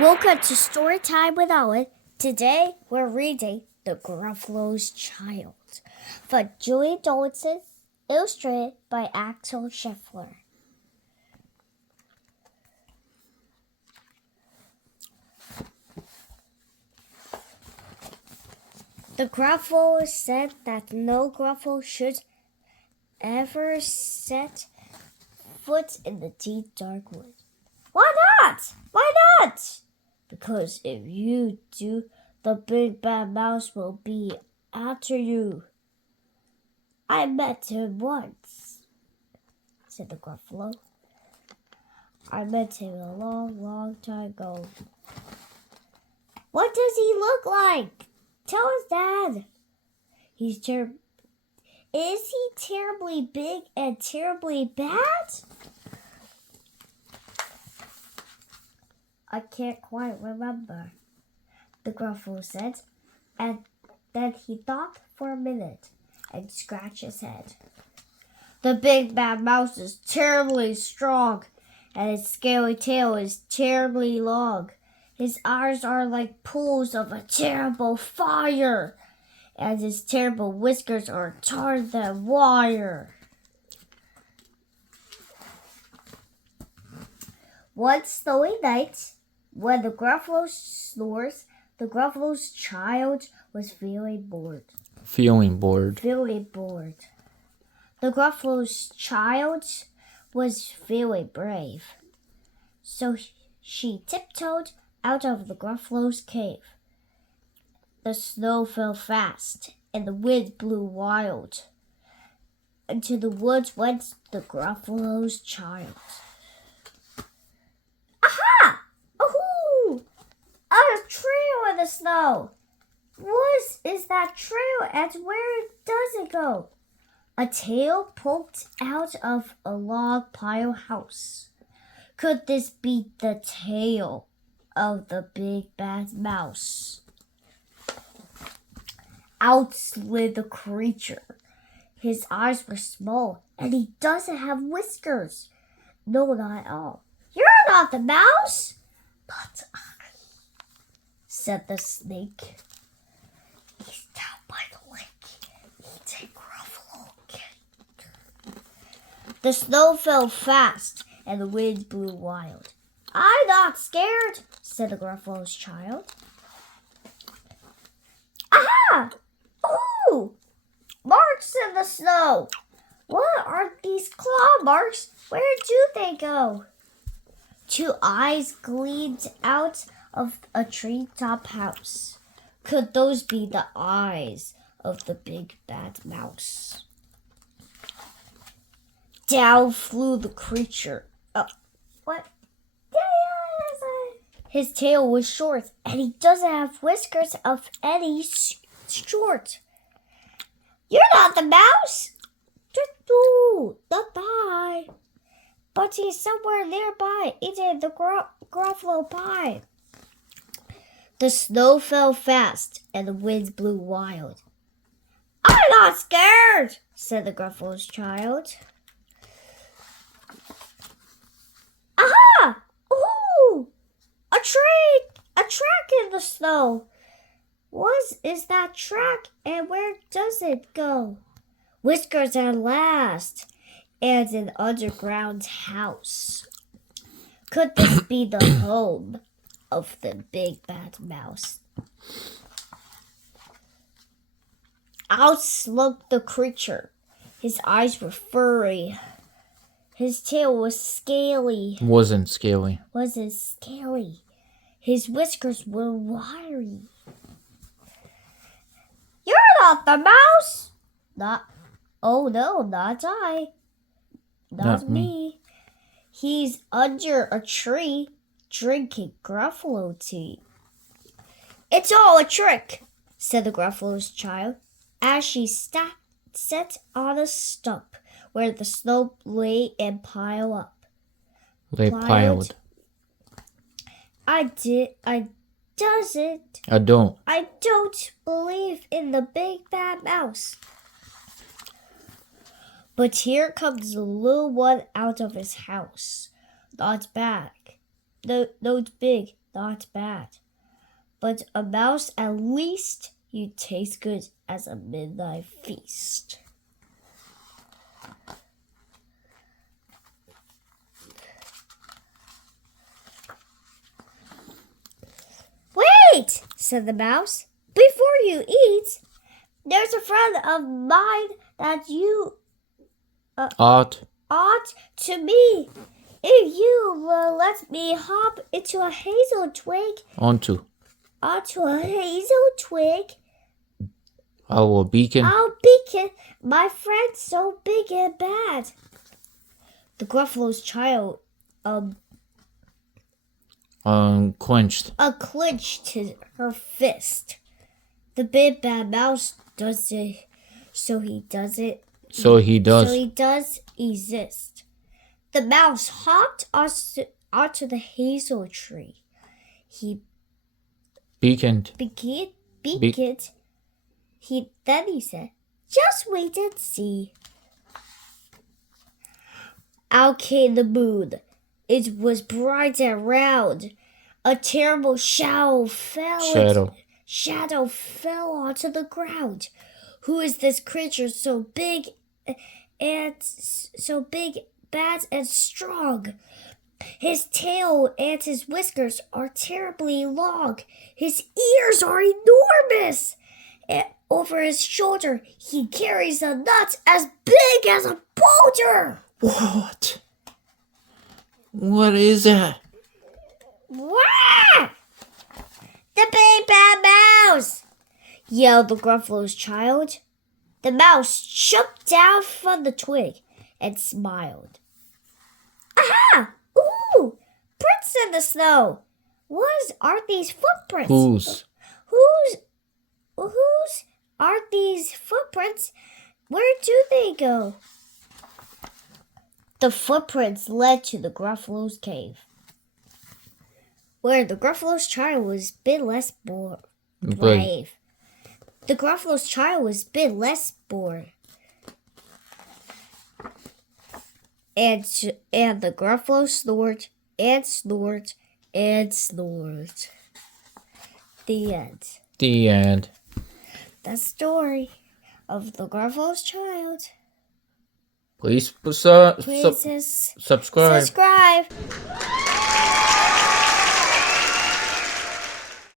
Welcome to Storytime with Alen. Today we're reading The Gruffalo's Child by Julie Donaldson, illustrated by Axel Scheffler. The Gruffalo said that no Gruffalo should ever set foot in the deep dark wood. Why not? Why not? Because if you do, the big bad mouse will be after you. I met him once, said the Gruffalo. I met him a long, long time ago. What does he look like? Tell us, Dad. Is he terribly big and terribly bad? I can't quite remember, the Gruffalo said, and then he thought for a minute and scratched his head. The big bad mouse is terribly strong, and his scaly tail is terribly long. His eyes are like pools of a terrible fire, and his terrible whiskers are taller than wire. One snowy night, when the Gruffalo snores, the Gruffalo's child was feeling bored. The Gruffalo's child was feeling brave. So she tiptoed out of the Gruffalo's cave. The snow fell fast, and the wind blew wild. Into the woods went the Gruffalo's child. Aha! Ahoo! A trail in the snow. What is that trail and where does it go? A tail poked out of a log pile house. Could this be the tail of the big bad mouse? Out slid the creature. His eyes were small, and he doesn't have whiskers. No, not at all. You're not the mouse. But I, said the snake. He's down by the lake. He's a Gruffalo kid. The snow fell fast, and the wind blew wild. I'm not scared, said the Gruffalo's child. Aha! Ooh! Marks in the snow. What are these claw marks? Where do they go? Two eyes gleamed out of a treetop house. Could those be the eyes of the big bad mouse? Down flew the creature. What? His tail was short, and he doesn't have whiskers of any sort. You're not the mouse? Goodbye. But he's somewhere nearby, eating the Gruffalo pie. The snow fell fast, and the wind blew wild. I'm not scared, said the Gruffalo's child. Aha! Ooh! A track in the snow. What is that track, and where does it go? Whiskers at last, and an underground house. Could this be the home of the big bad mouse? Out slunk the creature. His eyes were furry. His tail was scaly. Wasn't scaly. His whiskers were wiry. You're not the mouse. Oh no, not I. Not me. He's under a tree drinking Gruffalo tea. It's all a trick, said the Gruffalo's child, as she sat on a stump where the snow lay and piled up. Piled. I don't believe in the big bad mouse. But here comes the little one out of his house. Not big, not bad. But a mouse, at least you taste good as a midnight feast. Wait, said the mouse. Before you eat, there's a friend of mine that you Ought to me. If you will let me hop into a hazel twig, onto. onto a hazel twig, Our beacon. I'll beacon my friend so big and bad. The Gruffalo's child Quenched. unclenched her fist. The big bad mouse does it, so he does exist. The mouse hopped onto the hazel tree. He Beaconed. beaconed. Then he said, "Just wait and see." Out came the moon. It was bright and round. A terrible shadow fell onto the ground. Who is this creature so big, bad and strong? His tail and his whiskers are terribly long. His ears are enormous. And over his shoulder, he carries a nut as big as a boulder. What? What is that? Wah! The big bad mouse! Yelled the Gruffalo's child. The mouse jumped down from the twig and smiled. Aha! Ooh! Prints in the snow! What are these footprints? Whose are these footprints? Where do they go? The footprints led to the Gruffalo's cave, where the Gruffalo's child was a bit less brave. The Gruffalo's child was a bit less bored. And the Gruffalo snored and snored and snored. The end. The end. The story of the Gruffalo's child. Please Please subscribe. subscribe.